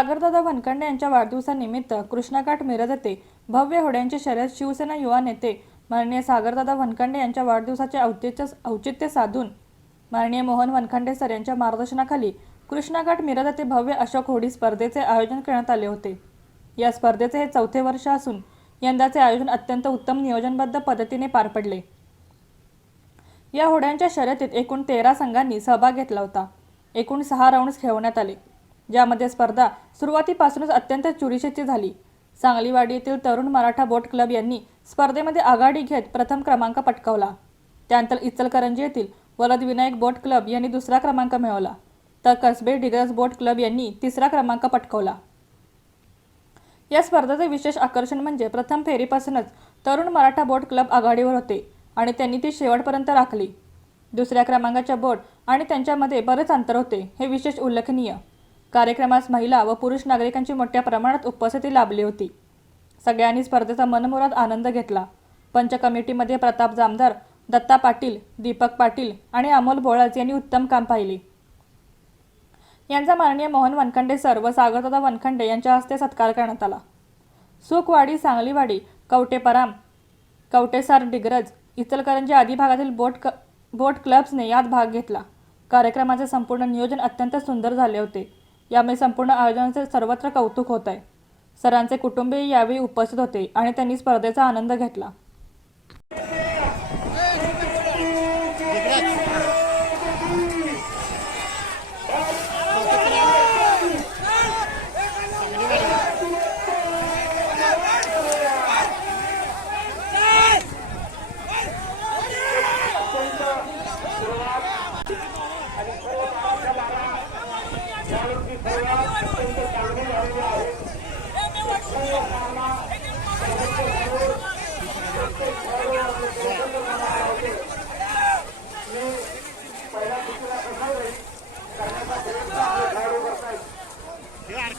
सागरदादा वनखंडे यांच्या वाढदिवसानिमित्त कृष्णाघाट मिरज येथे भव्य होड्यांची शर्यत शिवसेना युवा नेते माननीय सागरदादा वनखंडे यांच्या वाढदिवसाचे औचित्य औचित्य साधून माननीय मोहन वनखंडे सर यांच्या मार्गदर्शनाखाली कृष्णाघाट मिरज येथे भव्य अशोक होडी स्पर्धेचे आयोजन करण्यात आले होते या स्पर्धेचे हे चौथे वर्ष असून यंदाचे आयोजन अत्यंत उत्तम नियोजनबद्ध पद्धतीने पार पडले या होड्यांच्या शर्यतीत एकूण तेरा संघांनी सहभाग घेतला होता एकूण सहा राऊंड खेळवण्यात आले ज्यामध्ये स्पर्धा सुरुवातीपासूनच अत्यंत चुरीशीची झाली सांगलीवाडी येथील तरुण मराठा बोट क्लब यांनी स्पर्धेमध्ये आघाडी घेत प्रथम क्रमांक पटकावला त्यानंतर इचलकरंजी येथील वलद विनायक बोट क्लब यांनी दुसरा क्रमांक मिळवला तर कसबे डिगर्स बोट क्लब यांनी तिसरा क्रमांक पटकावला या स्पर्धेचे विशेष आकर्षण म्हणजे प्रथम फेरीपासूनच तरुण मराठा बोट क्लब आघाडीवर होते आणि त्यांनी ती शेवटपर्यंत राखली दुसऱ्या क्रमांकाच्या बोट आणि त्यांच्यामध्ये बरेच अंतर होते हे विशेष उल्लेखनीय कार्यक्रमास महिला व पुरुष नागरिकांची मोठ्या प्रमाणात उपस्थिती लाभली होती सगळ्यांनी स्पर्धेचा मनमुराद आनंद घेतला पंच कमिटीमध्ये प्रताप जामदार दत्ता पाटील दीपक पाटील आणि अमोल बोळाज यांनी उत्तम काम पाहिले यांचा माननीय मोहन वनखंडे सर व सागरदादा वनखंडे यांच्या हस्ते सत्कार करण्यात आला सुखवाडी सांगलीवाडी कवटेपराम कवटेसार डिग्रज इचलकरंजी आदी भागातील बोट क बोट क्लब्सने यात भाग घेतला कार्यक्रमाचे संपूर्ण नियोजन अत्यंत सुंदर झाले होते यामुळे संपूर्ण आयोजनाचे सर्वत्र कौतुक होत आहे सरांचे कुटुंबीय यावेळी उपस्थित होते आणि त्यांनी स्पर्धेचा आनंद घेतला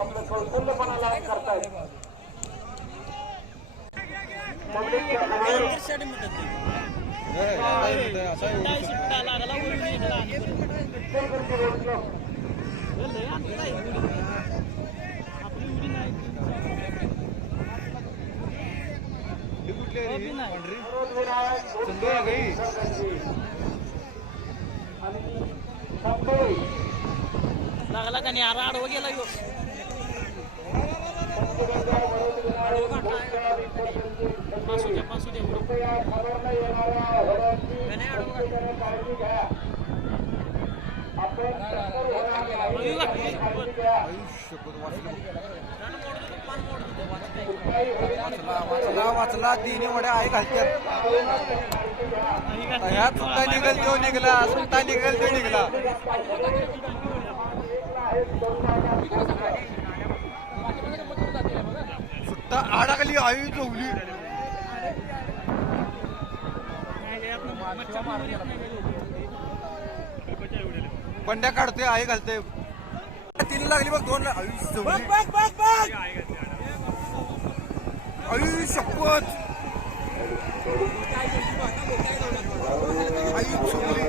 आपलं कौशल्यपणाला करतायत लागला का नाही आराड वगैरे गेला वाचला वाचला तिने वड्या आई घालतात ह्या सुद्धा निघल तो निघला सुद्धा निघल तो निघला तर अडकली आई चौली पंड्या काढते आई घालते तीन लागली बघ दोन आई शपथ आई चौली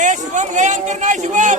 Eh, Shubham, lay anchor now, Shubham!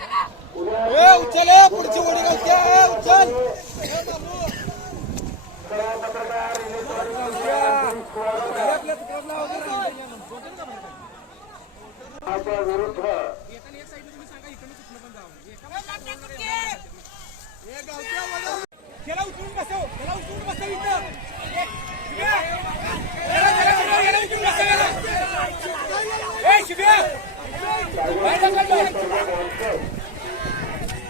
उचल पुढची उडी घालते उचल पत्रकार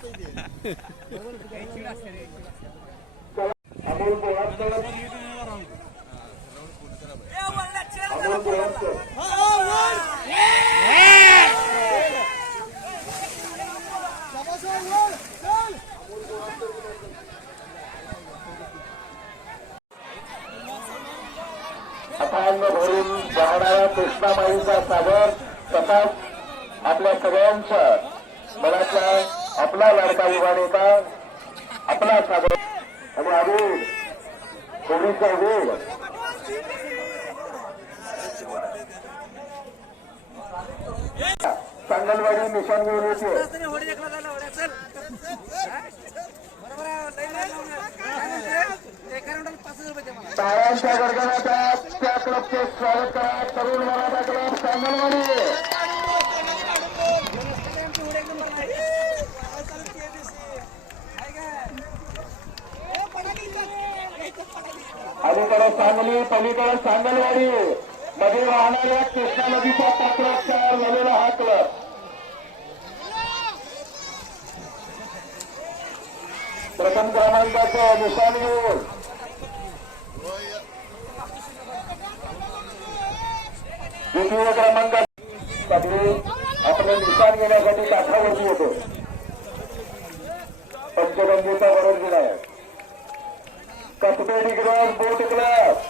भरून जाणाऱ्या कृष्णाबाईंचा सागर तसाच आपल्या सगळ्यांच्या मनातला आपला लाडका विभाग होता आपला सागर आणि आम्ही कोणीचा वेग चांगलवाडी मिशन घेऊन येते तारांच्या वर्गाला त्या क्लबचे स्वागत करा तरुण मराठा क्लब चांगलवाडी अलीकडे सांगली पलीकडे सांगलवाडी मध्ये वाहणाऱ्या कृष्णा नदीचा पात्र झालेला हा क्लब प्रथम क्रमांकाचं नुकसान येऊन द्वितीय क्रमांकासाठी आपलं नुकसान घेण्यासाठी काठावरती येतो पंचगंगेचा बरोबर आहे कसबे डिग्रज बोट क्लब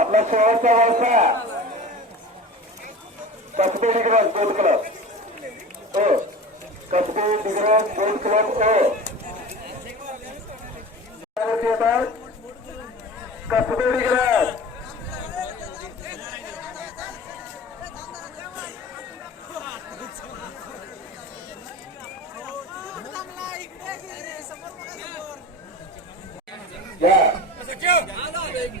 आपला शेवटचा व्यवसाय कसबे डिग्रज बोट क्लब ओ कसबे डिग्रज बोट क्लब ओ येतात कसबे डिग्रज त्यानंतर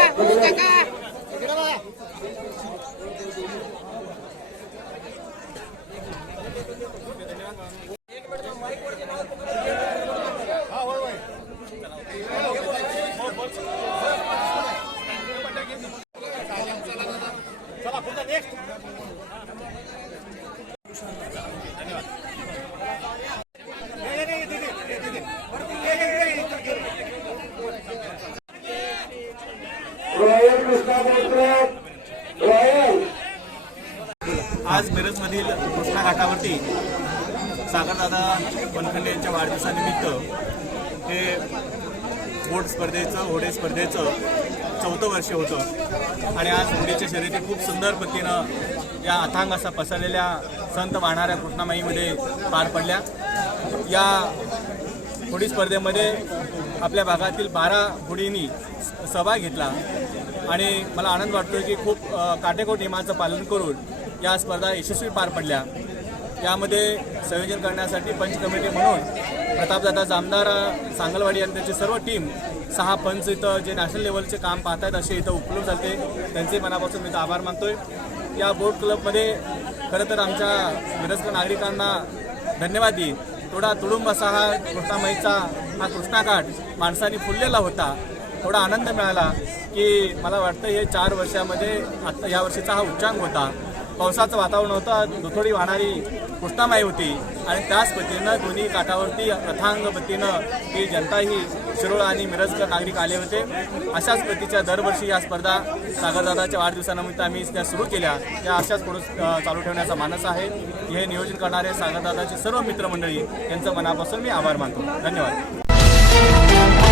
आज मिरजमधील कृष्णा घाटावरती सागरदादा बनखंडे यांच्या वाढदिवसानिमित्त हे बोट स्पर्धेचं होडे स्पर्धेचं चौथं वर्ष होतं आणि आज होडीच्या शर्यती खूप सुंदर पद्धतीनं या अथांग असा पसरलेल्या संत वाहणाऱ्या कृष्णामाईमध्ये पार पडल्या या होडी स्पर्धेमध्ये आपल्या भागातील बारा होडींनी सहभाग घेतला आणि मला आनंद वाटतो की खूप काटेकोर नियमांचं पालन करून या स्पर्धा यशस्वी पार पडल्या यामध्ये संयोजन करण्यासाठी पंच कमिटी म्हणून प्रतापदादा जामदार सांगलवाडी आणि त्यांची सर्व टीम सहा पंच इथं जे नॅशनल लेवलचे काम पाहतात असे इथं उपलब्ध झाले त्यांचे मनापासून मी आभार मानतोय या बोट क्लबमध्ये खरं तर आमच्या विरस्त नागरिकांना धन्यवाद देईन थोडा तुडुंब असा हा कृष्णामाईचा हा कृष्णाघाट माणसाने फुललेला होता थोडा आनंद मिळाला की मला वाटतं हे चार वर्षामध्ये आता या वर्षीचा हा उच्चांक होता पावसाचं वातावरण होतं दुथोडी वाहणारी कृष्णामाई होती आणि त्याच पद्धतीनं दोन्ही काठावरती प्रथांग पद्धतीनं ही जनता ही शिरोळ आणि मिरजकर नागरिक आले होते अशाच पद्धतीच्या दरवर्षी या स्पर्धा सागरदादाच्या वाढदिवसानिमित्त आम्ही त्या सुरू केल्या त्या अशाच पुढे चालू ठेवण्याचा मानस आहे हे नियोजन करणारे सागरदादाचे सर्व मित्रमंडळी यांचं मनापासून मी आभार मानतो धन्यवाद